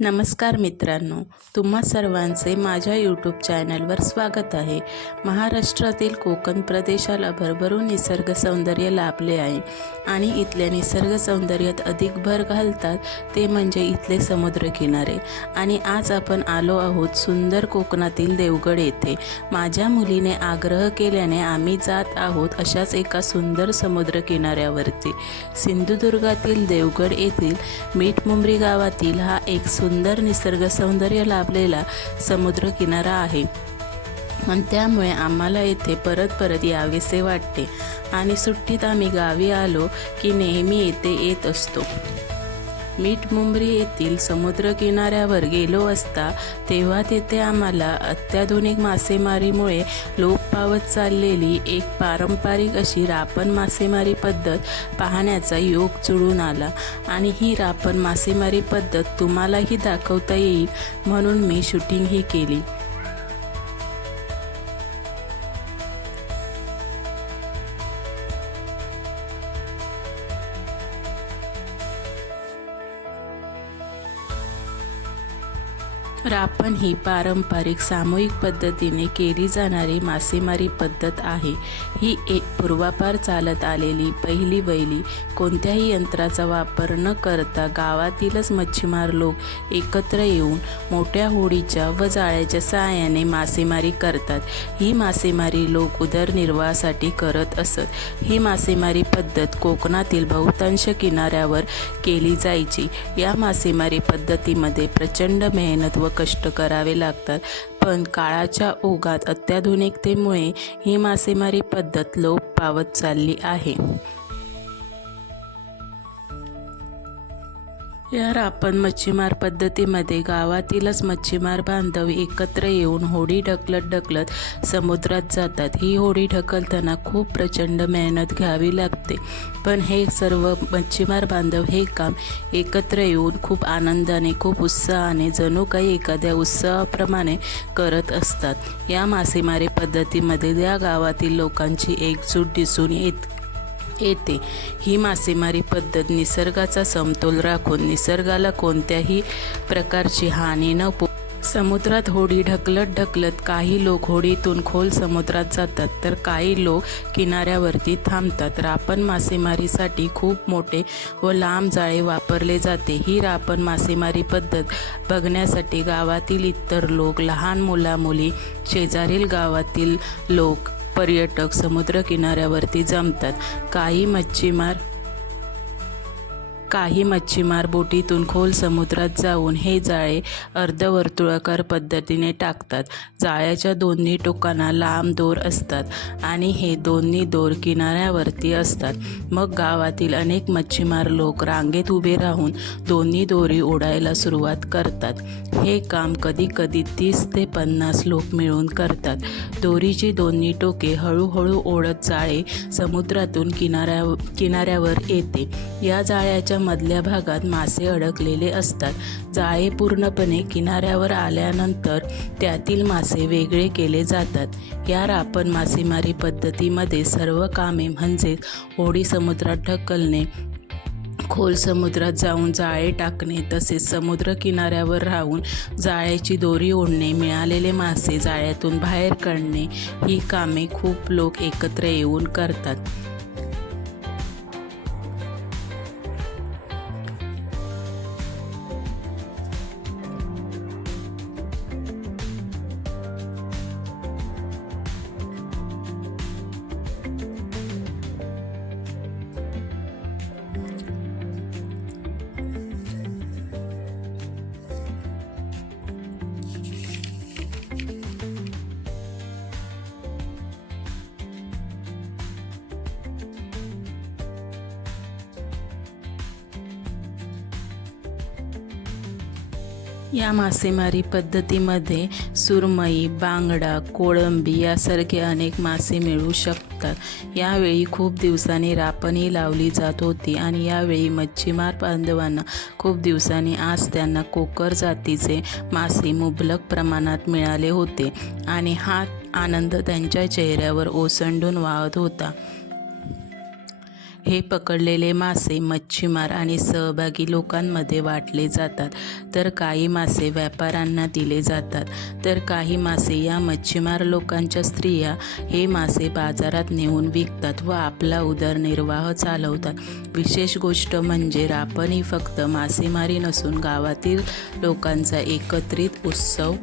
नमस्कार मित्रांनो, तुम्हा सर्वांचे माझ्या यूट्यूब चॅनलवर स्वागत आहे. महाराष्ट्रातील कोकण प्रदेशाला भरभरून निसर्ग सौंदर्य लाभले आहे आणि इथल्या निसर्ग सौंदर्यात अधिक भर घालतात ते म्हणजे इथले समुद्रकिनारे. आणि आज आपण आलो आहोत सुंदर कोकणातील देवगड येथे. माझ्या मुलीने आग्रह केल्याने आम्ही जात आहोत अशाच एका सुंदर समुद्रकिनाऱ्यावरती. सिंधुदुर्गातील देवगड येथील मीठमुंबरी गावातील हा एक सुंदर निसर्ग सौंदर्य लाभलेला समुद्र किनारा आहे आणि त्यामुळे आम्हाला येथे परत परत यावेसे वाटते. आणि सुट्टीत आम्ही गावी आलो की नेहमी येथे येत असतो. मीठमुंबरी येथील समुद्र किनाऱ्यावर गेलो असता तेव्हा तिथे आम्हाला अत्याधुनिक मासेमारीमुळे लोप पावत चाललेली एक पारंपरिक अशी रापण मासेमारी पद्धत पाहण्याचा योग जुळून आला. आणि ही रापण मासेमारी पद्धत तुम्हालाही दाखवता येईल म्हणून मी शूटिंगही केली. रापण ही पारंपरिक सामूहिक पद्धतीने केली जाणारी मासेमारी पद्धत आहे. ही एक पूर्वापार चालत आलेली पहिली कोणत्याही यंत्राचा वापर न करता गावातीलच मच्छीमार लोक एकत्र येऊन मोठ्या होडीच्या व जाळ्याच्या सहाय्याने मासेमारी करतात. ही मासेमारी लोक उदरनिर्वाहासाठी करत असत. ही मासेमारी पद्धत कोकणातील बहुतांश किनाऱ्यावर केली जायची. या मासेमारी पद्धतीमध्ये प्रचंड मेहनत व कष्ट करावे लागतात, पण काळाच्या ओघात अत्याधुनिकतेमुळे ही मासेमारी पद्धत लोप पावत चालली आहे. या रापण मच्छीमार पद्धतीमध्ये गावातीलच मच्छीमार बांधव एकत्र येऊन होडी ढकलत समुद्रात जातात. ही होडी ढकलताना खूप प्रचंड मेहनत घ्यावी लागते, पण हे सर्व मच्छीमार बांधव हे काम एकत्र येऊन खूप आनंदाने खूप उत्साहाने जणू काही एखाद्या उत्सवाप्रमाणे करत असतात. या मासेमारी पद्धतीमध्ये या गावातील लोकांची एकजूट दिसून येते. ही मासेमारी पद्धत निसर्गाचा समतोल राखून निसर्गाला कोणत्याही प्रकारची हानी न समुद्रात होडी ढकलत काही लोक होडीतून खोल समुद्रात जातात तर काही लोक किनाऱ्यावरती थांबतात. रापण मासेमारीसाठी खूप मोठे व लांब जाळे वापरले जाते. ही रापण मासेमारी पद्धत बघण्यासाठी गावातील इतर लोक, लहान मुला-मुली, शेजारील गावातील लोक, पर्यटक समुद्र किनाऱ्यावरती जमतात. काही मच्छीमार बोटीतून खोल समुद्रात जाऊन हे जाळे अर्धवर्तुळाकार पद्धतीने टाकतात. जाळ्याच्या दोन्ही टोकांना लांब दोर असतात आणि हे दोन्ही दोर किनाऱ्यावरती असतात. मग गावातील अनेक मच्छीमार लोक रांगेत उभे राहून दोन्ही दोरी ओढायला सुरुवात करतात. हे काम कधी 30 ते 50 लोक मिळून करतात. दोरीची दोन्ही टोके हळूहळू ओढत जाळे समुद्रातून किनाऱ्यावर येते. या जाळ्याच्या मधल्या भागात मासे अडकलेले असतात. जाळे पूर्णपणे किनाऱ्यावर आल्यानंतर त्यातील मासे वेगळे केले जातात. या रापण मासेमारी पद्धतीमध्ये सर्व कामे म्हणजेच होडी समुद्रात ढकलणे, खोल समुद्रात जाऊन जाळे टाकणे, तसेच समुद्र किनाऱ्यावर राहून जाळ्याची दोरी ओढणे, मिळालेले मासे जाळ्यातून बाहेर काढणे ही कामे खूप लोक एकत्र येऊन करतात. या मासेमारी पद्धतीमध्ये सुरमई, बांगडा, कोळंबी यासारखे अनेक मासे मिळू शकतात. यावेळी खूप दिवसांनी रापणही लावली जात होती आणि यावेळी मच्छीमार बांधवांना खूप दिवसांनी आज त्यांना कोकर जातीचे मासे मुबलक प्रमाणात मिळाले होते आणि हा आनंद त्यांच्या चेहऱ्यावर ओसंडून वाहत होता. हे पकडलेले मासे मच्छीमार आणि सहभागी लोकांमध्ये वाटले जातात, तर काही मासे व्यापाऱ्यांना दिले जातात, तर काही मासे या मच्छीमार लोकांच्या स्त्रिया हे मासे बाजारात नेऊन विकतात व आपला उदरनिर्वाह चालवतात. विशेष गोष्ट म्हणजे रापण ही फक्त मासेमारी नसून गावातील लोकांचा एकत्रित उत्सव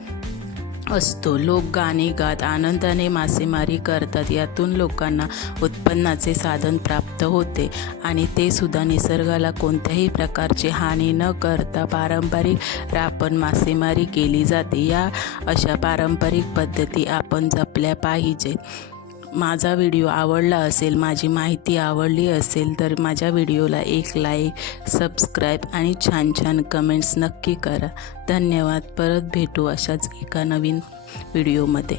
असतो. लोक गाणे गात आनंदाने मासेमारी करतात. यातून लोकांना उत्पन्नाचे साधन प्राप्त होते आणि ते सुद्धा निसर्गाला कोणत्याही प्रकारची हानी न करता पारंपरिक रापण मासेमारी केली जाते. या अशा पारंपरिक पद्धती आपण जपल्या पाहिजेत. माझा व्हिडिओ आवडला असेल, माझी माहिती आवडली असेल तर माझ्या व्हिडिओला एक लाईक, सबस्क्राईब आणि छान छान कमेंट्स नक्की करा. धन्यवाद. परत भेटू अशाच एका नवीन व्हिडिओमध्ये.